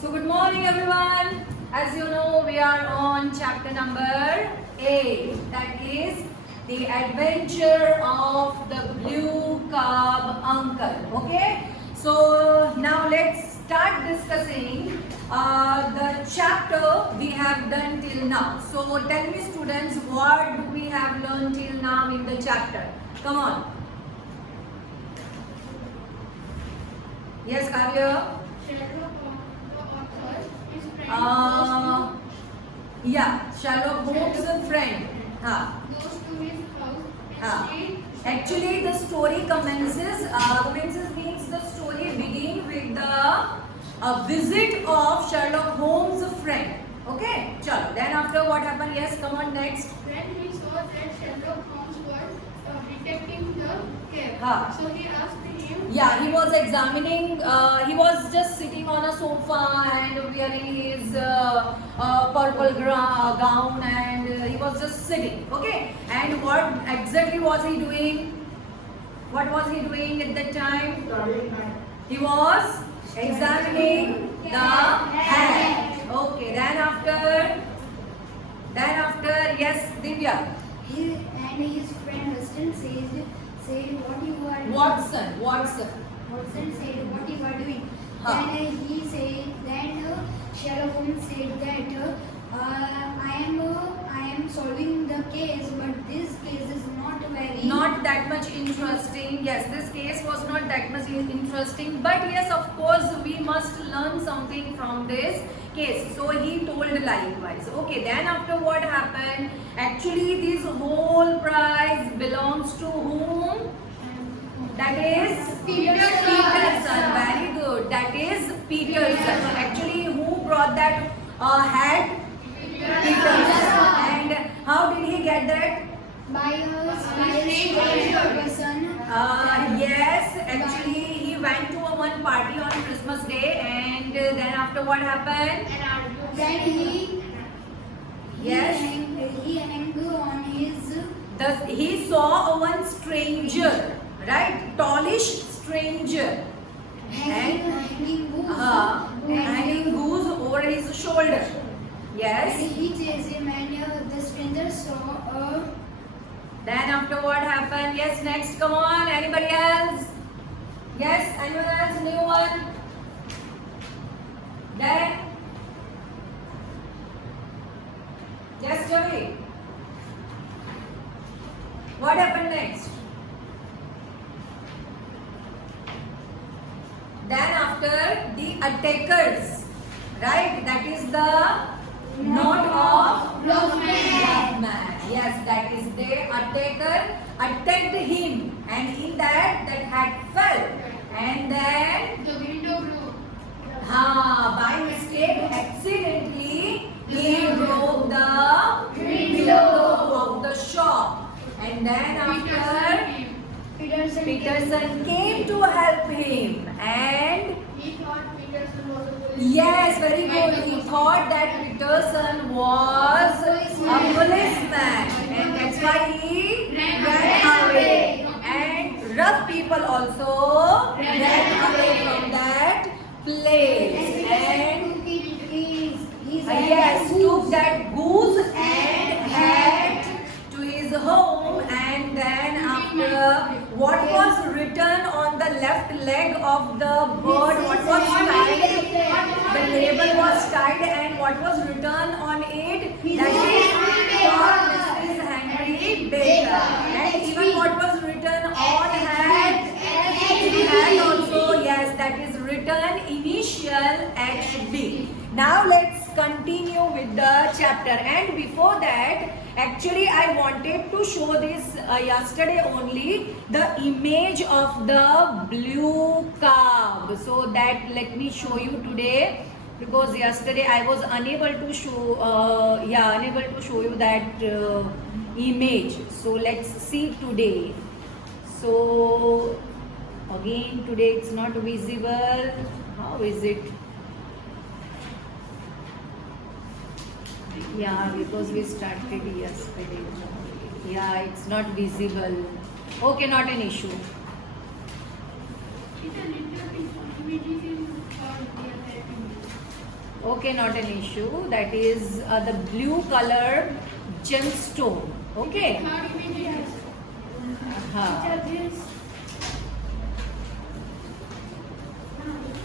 So good morning everyone. As you know, we are on chapter number 8. That is the adventure of the blue carbuncle. Okay. So now let's start discussing the chapter we have done till now. So tell me students, what do we have learned till now in the chapter? Come on. Yes, Kavya. Sherlock Holmes' friend. Actually, the story commences means the story begins with the visit of Sherlock Holmes' friend. Okay, chalo. Then after what happened? Yes, come on next. When he saw that Sherlock Holmes was detecting the cave, so he asked him. Yeah, he was examining. He was just sitting on a sofa and wearing his purple gown, and he was just sitting. Okay, and what exactly was he doing? What was he doing at that time? He was examining the hat. Okay, then after, yes, Divya. And his friend Watson said what you are doing. Watson Said what you are doing. Then he said, Sherlock Holmes said that I am solving the case, but this case is not that much interesting. Yes, this case was not that much interesting, but yes, of course we must learn something from this case. So he told likewise. Okay, then after what happened? Actually, this whole prize belongs to whom? That is Peterson. Very good. That is Peterson. Actually, who brought that hat? Peterson. And how did he get that? by a stranger person. Yes, actually he went to one party on Christmas Day, and then after what happened? Then he hanged on his. He saw one stranger, right? Tallish stranger. Hanging goose over his shoulder. Yes. And he chased him, and the stranger saw a. Then after what happened? Yes, next, come on, anybody else? Yes, anyone else? New one? Then? Yes, Javi. What happened next? Then after, the attackers, right? That is the knot of Love man. Yes, that is the attacker attacked him, and in that hat fell, and then The window blew. by mistake, accidentally he broke the window of the shop, and then after Peterson came to help him, and He thought Peterson was a police. yes, very good. He thought that Peterson was a policeman, and that's why he ran away. And rough people also ran away from that place. And yes, took that goose and hat to his home. And then after, what was written on the left leg of the bird? What was tied? The label was tied, and what was written on it? That is for Mrs. Henry Baker. And even what was written on hat? Hat also, yes, that is written initial HB. Now let's continue with the chapter. And before that, actually I wanted to show this yesterday only, the image of the blue carb. So that let me show you today, because yesterday I was unable to show you that image. So let's see today. So again today it's not visible. How is it? Yeah, because we started yesterday. Yeah, it's not visible. Okay, not an issue. It's a little bit images in Okay, not an issue. That is the blue color gemstone. Okay. Third image is हाँ. this.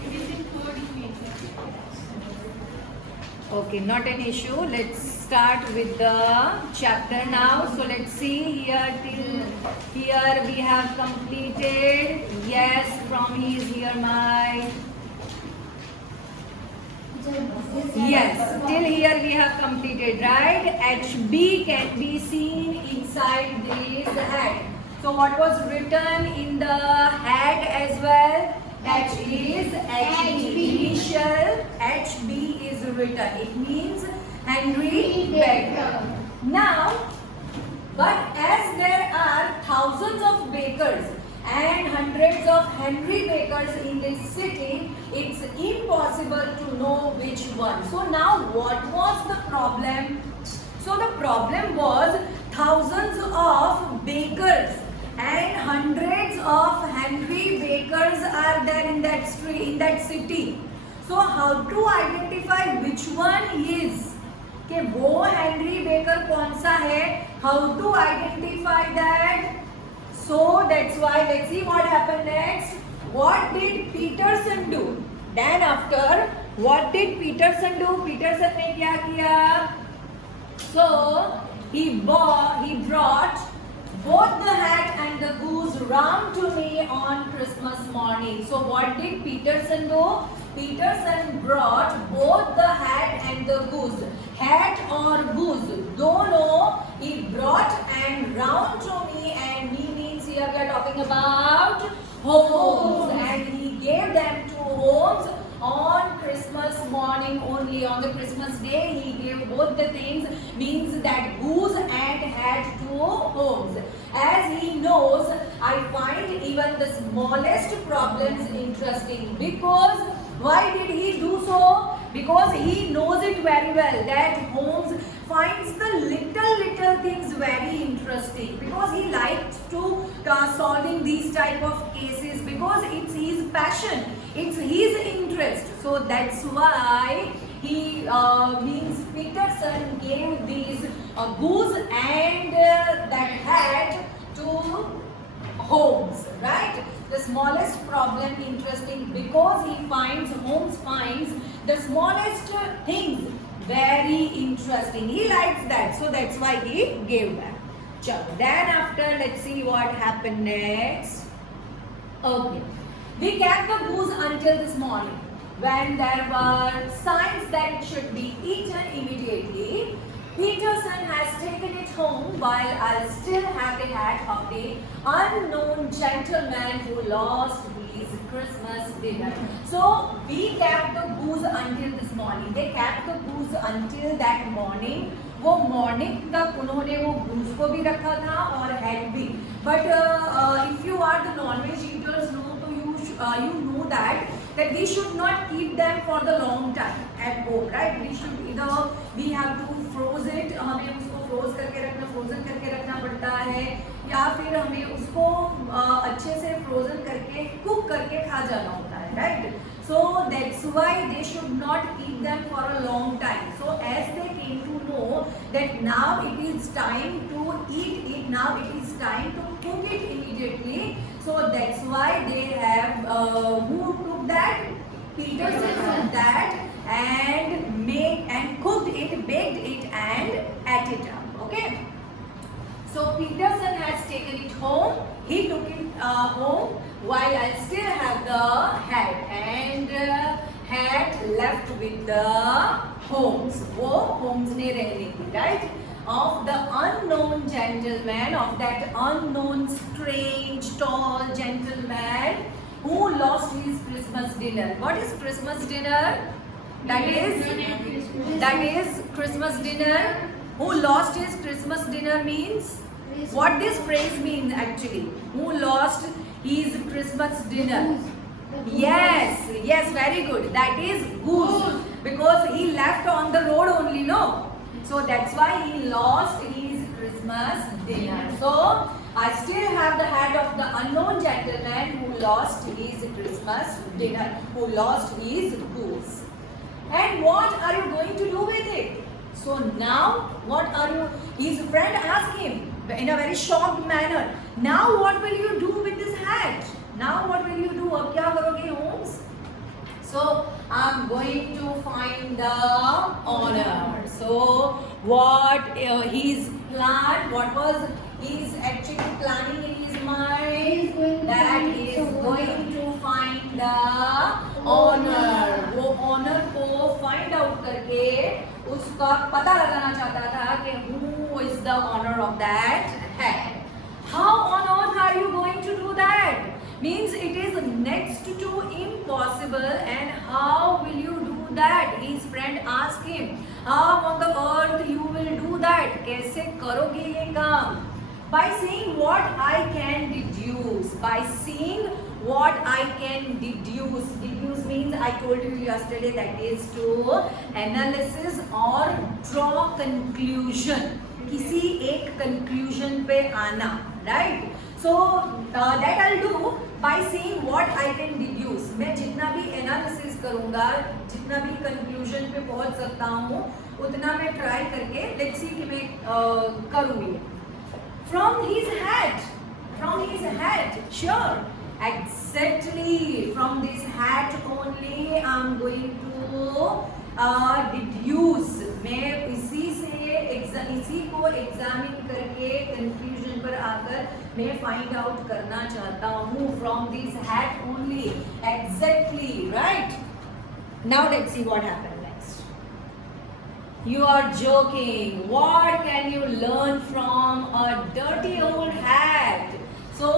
It is the third image. Okay, not an issue. Let's start with the chapter now. So let's see here till here we have completed. Yes, from he is here, my. Yes, till here we have completed, right? HB can be seen inside this head. So what was written in the head as well? H is HB. Initial HB is written. It means Henry Baker. Now, but as there are thousands of bakers and hundreds of Henry Bakers in this city, it's impossible to know which one. So now what was the problem? So the problem was thousands of bakers and hundreds of Henry Bakers are there in that street, in that city. So how to identify which one is? कि वो Henry Baker कौन सा है? How to identify that? So that's why let's see what happened next. What did Peterson do? Then after, what did Peterson do? Peterson ने क्या किया? So he brought both the hat and the goose round to me on Christmas morning. So what did Peterson do? Peterson brought both the hat and the goose. Hat or goose, dono he brought and round to me, and me means here we are talking about Holmes, and he gave them to Holmes on Christmas morning only. On the Christmas day he gave both the things, means that goose and hat to Holmes. As he knows, I find even the smallest problems interesting. Because why did he do so? Because he knows it very well that Holmes finds the little things very interesting, because he likes to solving these type of cases, because it's his passion, it's his interest. So that's why he means Peterson gave these goose and that hat to Holmes, right? The smallest problem interesting, because Holmes finds the smallest things very interesting. He likes that, so that's why he gave that. Then after, let's see what happened next. Okay, we kept the goose until this morning, when there were signs that it should be eaten immediately. Peterson has taken it home, while I'll still have the hat of the unknown gentleman who lost his Christmas dinner. So we kept the goose until this morning. They kept the goose until that morning. वो morning तक उन्होंने वो goose को भी रखा था और head भी. But if you are the non-veg eaters, you know that we should not keep them for the long time at home, right? We should either we have to froze it, हमें उसको frozen करके रखना पड़ता है, या फिर हमें उसको अच्छे से frozen करके cook करके खा जाना होता है, right? So that's why they should not keep them for a long time. So as they came to know that now it is time to eat it, now it is time to cook it immediately. So that's why they have who took that? Peterson took that and made and cooked it, baked it and ate it up. Okay. So Peterson has taken it home. He took it home, while I still have the hat, and hat left with the Holmes. वो Holmes ने रहने की, right? Of the unknown gentleman, of that unknown, strange, tall gentleman who lost his Christmas dinner. What is Christmas dinner? That is Christmas dinner. Who lost his Christmas dinner means? What this phrase means actually? Who lost his Christmas dinner? Yes, very good. That is goose, because he left on the road only, no? So that's why he lost his Christmas dinner. So I still have the hat of the unknown gentleman who lost his Christmas dinner, who lost his goose. And what are you going to do with it? So now, what are you? His friend asked him in a very shocked manner. Now, what will you do with this hat? Now, what will you do? अब क्या करोगे, Holmes? So I'm going to find the owner. So what his plan? What was he's actually planning in his mind? That he is going to find the owner. वो owner को find out करके उसका पता लगाना चाहता था कि who is the owner of that hat. How on earth are you going to do that? Means it is next to impossible, and how will you do that? His friend asked him, how on the earth you will do that? कैसे करोगे ये काम? By seeing what I can deduce. By seeing what I can deduce. Deduce means I told you yesterday that is to analysis or draw conclusion. किसी एक conclusion पे आना, right? So that I'll do by seeing what I can deduce. मैं जितना भी analysis करूँगा, जितना भी conclusion पे पहुँच सकता हूँ, उतना मैं try करके let's see कि मैं करूँगी. From his hat, sure, exactly. From this hat only I'm going to deduce. मैं इसी को एग्जामिन करके कंक्लूजन पर आकर मैं फाइंड आउट करना चाहता हूँ. From this hat only, exactly, right. Now let's see what happened next. You are joking. What can you learn from a dirty old hat? So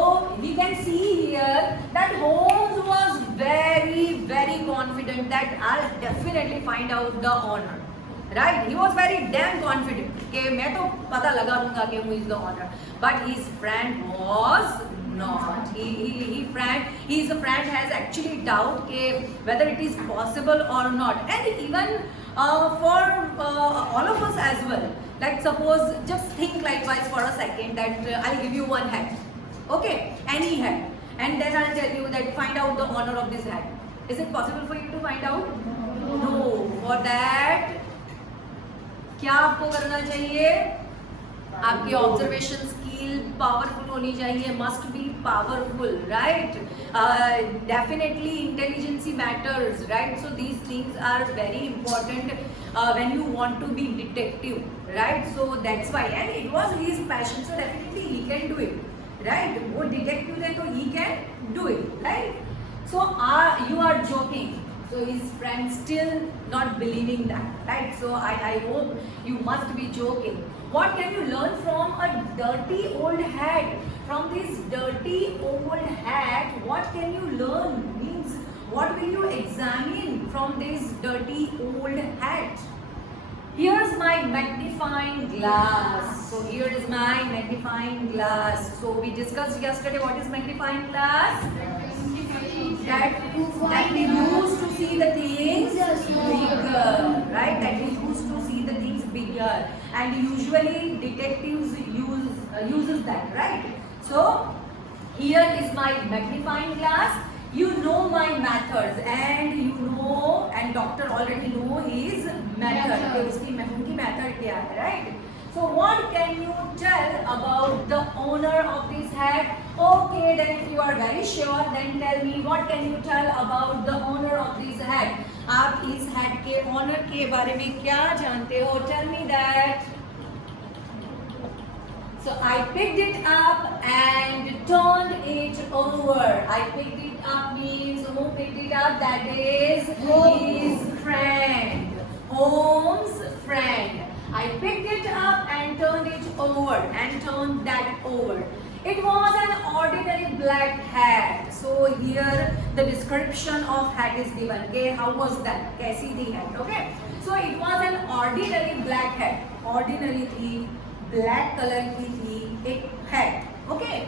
we can see here that Holmes was very, very confident that I'll definitely find out the owner. Right? He was very damn confident कि मैं तो पता लगा लूँगा कि who is the owner. But his friend was not. His friend has actually doubt कि whether it is possible or not. And even for all of us as well. Like suppose, just think likewise for a second that I'll give you one hat. Okay, any hat. And then I'll tell you that find out the owner of this hat. Is it possible for you to find out? No. For that, क्या आपको करना चाहिए? आपकी observation skill powerful होनी चाहिए. Must be powerful, right? Definitely intelligency matters, right? So these things are very important when you want to be detective, right? So that's why, and it was his passion, so definitely he can do it, right? वो detective है तो he can do it, right? So you are joking. So his friend still not believing that, right? So I hope you must be joking. What can you learn from a dirty old hat? From this dirty old hat, what can you learn? Means what will you examine from this dirty old hat? Here's my magnifying glass. So here is my magnifying glass. So we discussed yesterday what is magnifying glass? That we use to see the things bigger, right? That we use to see the things bigger, and usually detectives uses that, right? So here is my magnifying glass. You know my methods, and you know, and doctor already know his method. उसकी method क्या है, right? So what can you tell about the owner of this hat? Okay, then if you are very sure, then tell me what can you tell about the owner of this hat? आप इस hat के owner के बारे में क्या जानते हो? Tell me that. So I picked it up and turned it over. I picked it up means who picked it up? That is his friend, Holmes' friend. I picked it up and turned it over and turned that over. It was an ordinary black hat. So here the description of hat is given. Okay, how was that? कैसी थी hat? Okay. So it was an ordinary black hat. Ordinary थी, black color की थी, एक hat. Okay.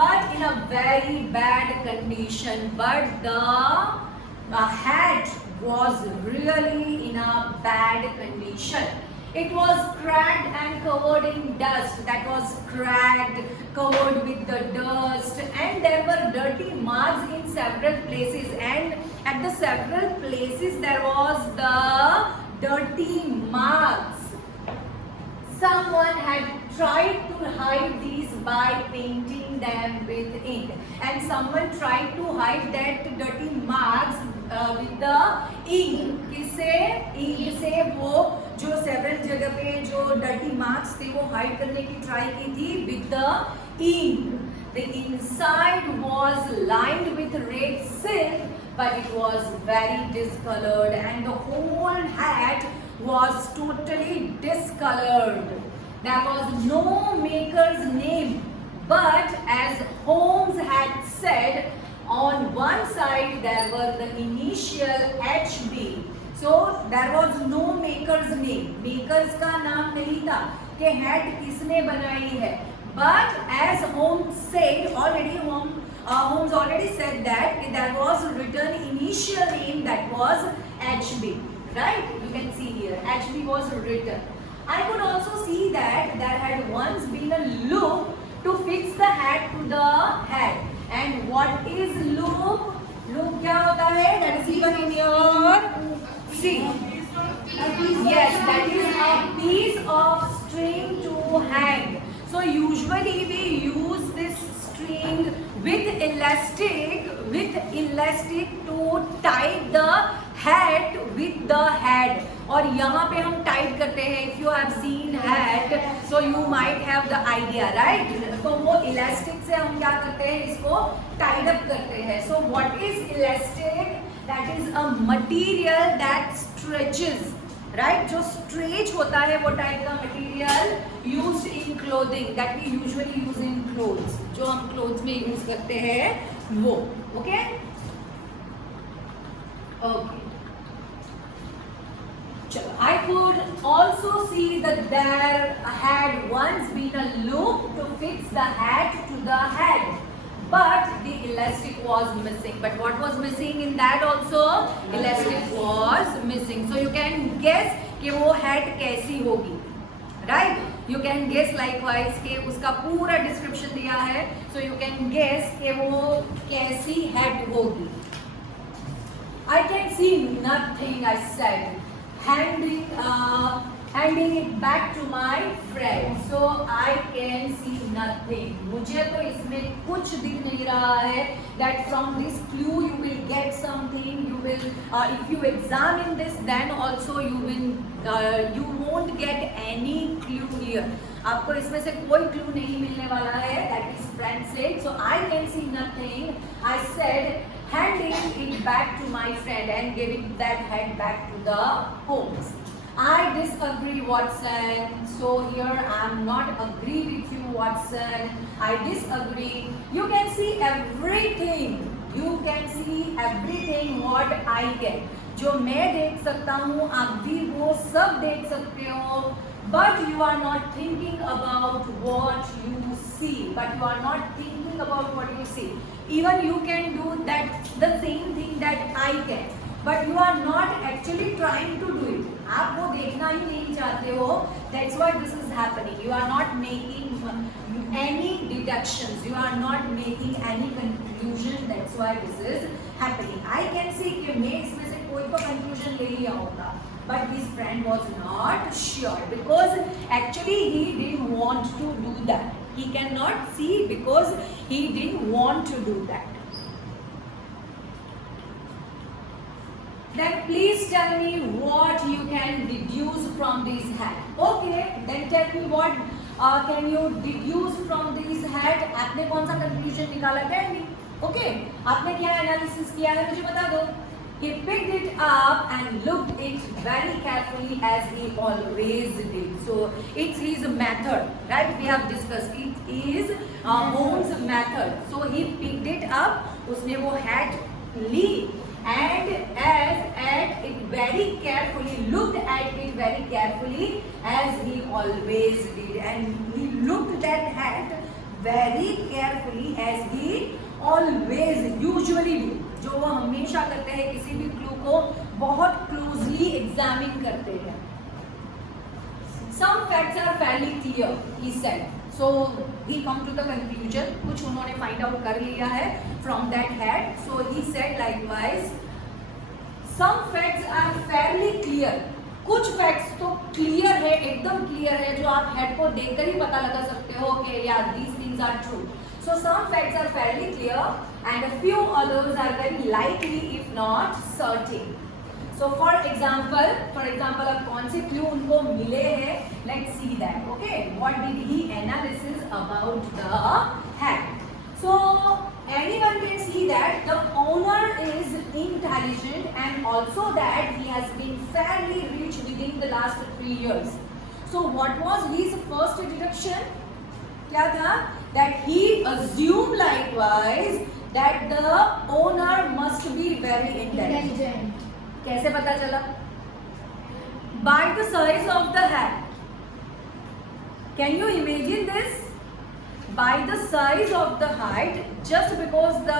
But in a very bad condition. But the hat was really in a bad condition. It was cracked and covered in dust. That was cracked, covered with the dust, and there were dirty marks in several places. And at the several places there was the someone had tried to hide these by painting them with ink, and someone tried to hide that dirty marks with the ink. किससे? ink से वो जो several जगह पे जो dirty marks थे वो hide करने की try की थी with the ink. The inside was lined with red silk, but it was very discolored, and the whole hat was totally discolored. There was no maker's name, but as Holmes had said, on one side there were the initial HB. So there was no maker's name. Makers का नाम नहीं था कि hat किसने बनाई है. But as Holmes said already, Holmes already said that there was written initial name, that was HB. Right? You can see here, HB was written. I could also see that there had once been a loop to fix the hat to the head. And what is loop? Loop क्या होता है? That is given in your see. Yes, that is a piece of string to hang. So usually we use this string with elastic to tie the hat with the head. और यहाँ पे हम tight करते हैं. If you have seen hat, so you might have the idea, right? तो वो elastic से हम क्या करते हैं, इसको टाइड अप करते हैं. So what is elastic? That is a material that stretches, right? जो stretch होता है वो टाइप का material used in clothing, that we usually use in clothes. जो हम clothes में use करते हैं वो, okay? Okay. I could also see that there had once been a loop to fix the hat to the head, but the elastic was missing. But what was missing in that also? Elastic was missing. So you can guess कि वो hat कैसी होगी, right? You can guess likewise कि उसका पूरा description दिया है, so you can guess कि वो कैसी hat होगी. I can see nothing, I said, handing it back to my friend. So I can see nothing. मुझे तो इसमें कुछ दिख नहीं रहा है. That from this clue you will get something. You will, if you examine this, then also you won't get any clue here. आपको इसमें से कोई clue नहीं मिलने वाला है. That is friend said. So I can see nothing. I said, handing it back to my friend and giving that hat back to the Holmes. I disagree, Watson. So here I am not agree with you, Watson. I disagree. You can see everything. You can see everything what I can. जो मैं देख सकता हूँ आप भी वो सब देख सकते हो. But you are not thinking about what you see. But you are not thinking about what you see. Even you can do that, the same thing that I can. But you are not actually trying to do it. आप वो देखना ही नहीं चाहते हो. That's why this is happening. You are not making any deductions. You are not making any conclusion. That's why this is happening. I can see कि मैं इसमें से कोई तो conclusion ले लिया होगा. But his friend was not sure because actually he didn't want to do that. He cannot see because he didn't want to do that. Then please tell me what you can deduce from this hat. Okay, then tell me what can you deduce from this hat. आपने कौन सा conclusion निकाला? Tell me. Okay, आपने क्या analysis किया है मुझे बता दो. He picked it up and looked it very carefully as he always did. So it's his method, right? We have discussed it is Holmes' method. So he picked it up. उसने वो hat Lee and at it very carefully, looked at it very carefully as he always did, and he looked that hat very carefully as he always usually do. जो वो हमेशा करते हैं किसी भी clue को बहुत क्लोजली एग्जामिन करते हैं. Some facts are fairly clear, he said. So he come to the conclusion. कुछ उन्होंने find out कर लिया है from that hat. So he said likewise, some facts are fairly clear. कुछ फैक्ट्स तो क्लियर है, एकदम क्लियर है, जो आप हेड को देखकर ही पता लगा सकते हो कि यार these things are true. So some facts are fairly clear and a few others are very likely if not certain. So for example अब कौन से क्लू उनको मिले हैं, let's see that. Okay, what did he analysis about the hat? So anyone can see that the owner is intelligent and also that he has been fairly rich within the last 3 years. So what was his first deduction? क्या था? That he assumed likewise that the owner must be very intelligent. कैसे पता चला? By the size of the hat. Can you imagine this? By the size of the height, just because the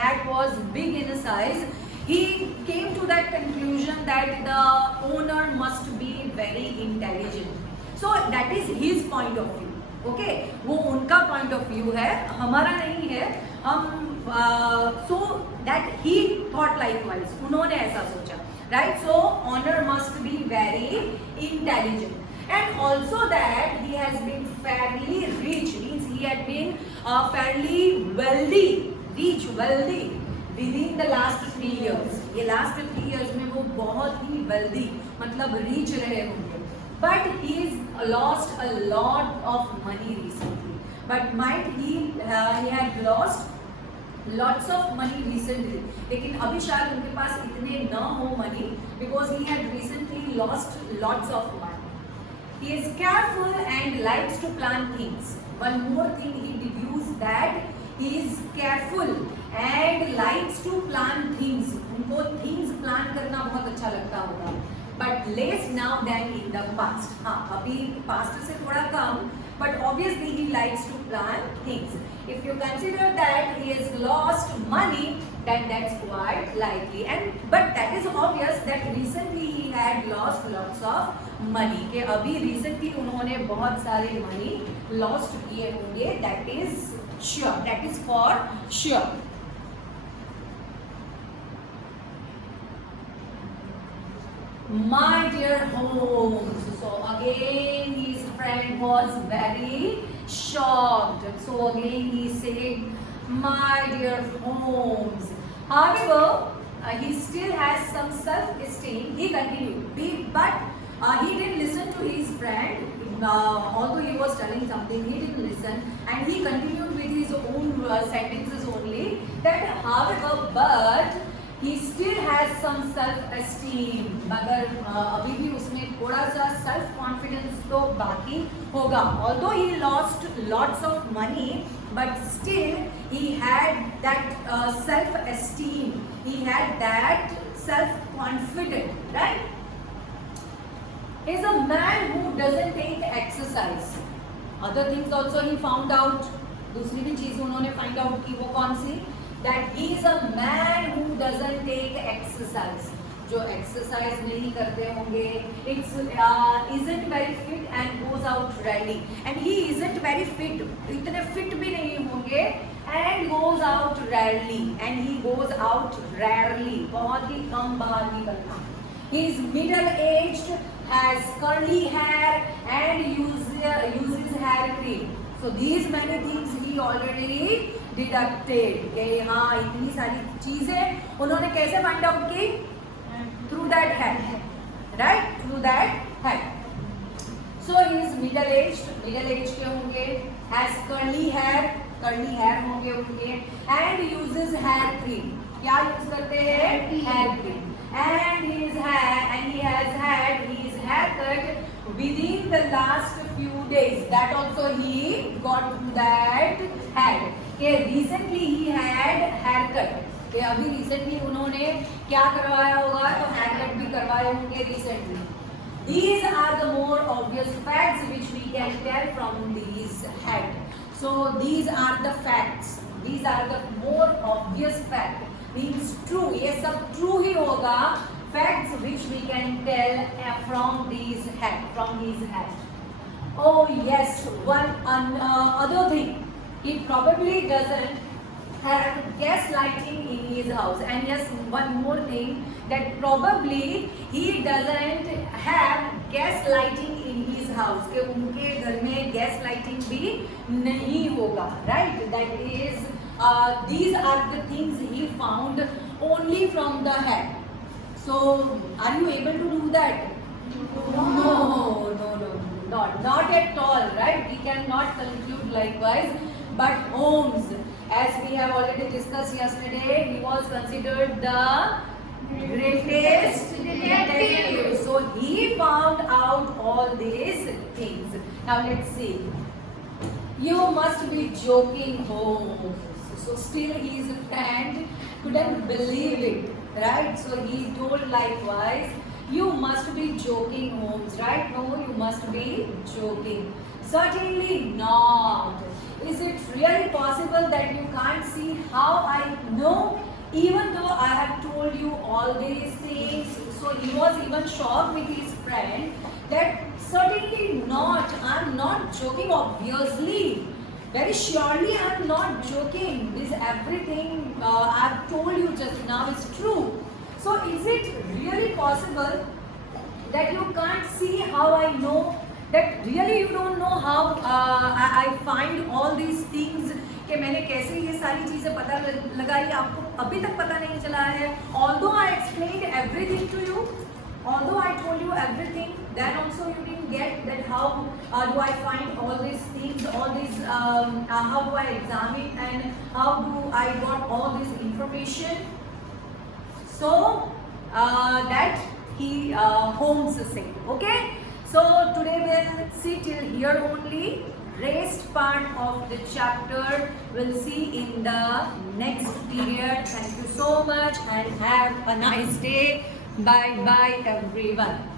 hat was big in size, he came to that conclusion that the owner must be very intelligent. So that is his point of view. Okay, वो उनका point of view है, हमारा नहीं है. हम so that he thought likewise. उन्होंने ऐसा सोचा, right? So owner must be very intelligent. And also that he has been fairly rich, means he had been fairly wealthy within the last 3 years. ये last 3 years में वो बहुत ही wealthy, मतलब rich रहे होंगे. But he's lost a lot of money recently. But might he had lost lots of money recently. लेकिन अभी शायद उनके पास इतने न हो money because he had recently lost lots of money. He is careful and likes to plan things. One more thing he deduced that he is careful and likes to plan things. उनको things plan करना बहुत अच्छा लगता होगा. But less now than in the past. हाँ, अभी past से थोड़ा कम. But obviously he likes to plan things. If you consider that he has lost money, then that's quite likely. But that is obvious that recently he had lost lots of money. कि अभी recently उन्होंने बहुत सारे money lost किए होंगे. That is sure. That is for sure. My dear Holmes. So again his friend was very shocked. So again he said, my dear Holmes. However, he still has some self-esteem. He continued, but he didn't listen to his friend. Although he was telling something, he didn't listen, and he continued with his own sentences only. That however, but he still has some self-esteem. मगर अभी भी उसमें थोड़ा सा self-confidence तो बाकी होगा. Although he lost lots of money, but still he had that self-esteem. He had that self-confidence, right? He is a man who doesn't take exercise. Other things also he found out. दूसरी भी चीज़ उन्होंने find out की वो कौन सी? That he is a man who doesn't take exercise. जो exercise नहीं करते होंगे, isn't very fit and goes out rarely. And he isn't very fit, इतने fit भी नहीं होंगे and goes out rarely. And he goes out rarely, बहुत ही कम बाहर निकलता. He is middle-aged, has curly hair and uses hair cream. So these many things he already deducted. कि हाँ इतनी सारी चीजें उन्होंने कैसे find out की? Through that head, right? Through that head. So he is middle-aged के होंगे, has curly hair होंगे उनके, and uses hair cream. क्या use करते हैं? Hair cream. And he has had his haircut within the last few days. That also he got to that head. कि recently he had haircut. कि अभी recently उन्होंने क्या करवाया होगा? तो haircut भी करवाए होंगे recently. These are the more obvious facts which we can tell from these head. So these are the facts. These are the more obvious facts. Means true. ये सब true ही होगा. Facts which we can tell from these head, from his head. Oh yes, one other thing. He probably doesn't have gaslighting in his house. And yes, one more thing, that probably he doesn't have gas lighting in his house. कि उनके घर में gas lighting भी नहीं होगा, right? That is, these are the things he found only from the hat. So, are you able to do that? No, not at all, right? We cannot conclude likewise. But Holmes, as we have already discussed yesterday, he was considered the greatest detective. So he found out all these things. Now let's see. You must be joking, Holmes. So still his friend couldn't believe it, right? So he told likewise, you must be joking, Holmes, right? No, you must be joking. Certainly not. Is it really possible that you can't see how I know, even though I have told you all these things? So he was even shocked with his friend that certainly not. I'm not joking, obviously. Very surely I'm not joking. This everything I've told you just now is true. So is it really possible that you can't see how I know? That really you don't know how I find all these things, कि मैंने कैसे ये सारी चीज़ें पता लगाई, आपको अभी तक पता नहीं चला है. Although I explained everything to you, although I told you everything, then also you didn't get that how do I find all these things, all these, how do I examine and how do I got all this information. So that he Holmes said, okay. So today we'll see till here only. Rest part of the chapter we'll see in the next period. Thank you so much and have a nice day. Bye bye everyone.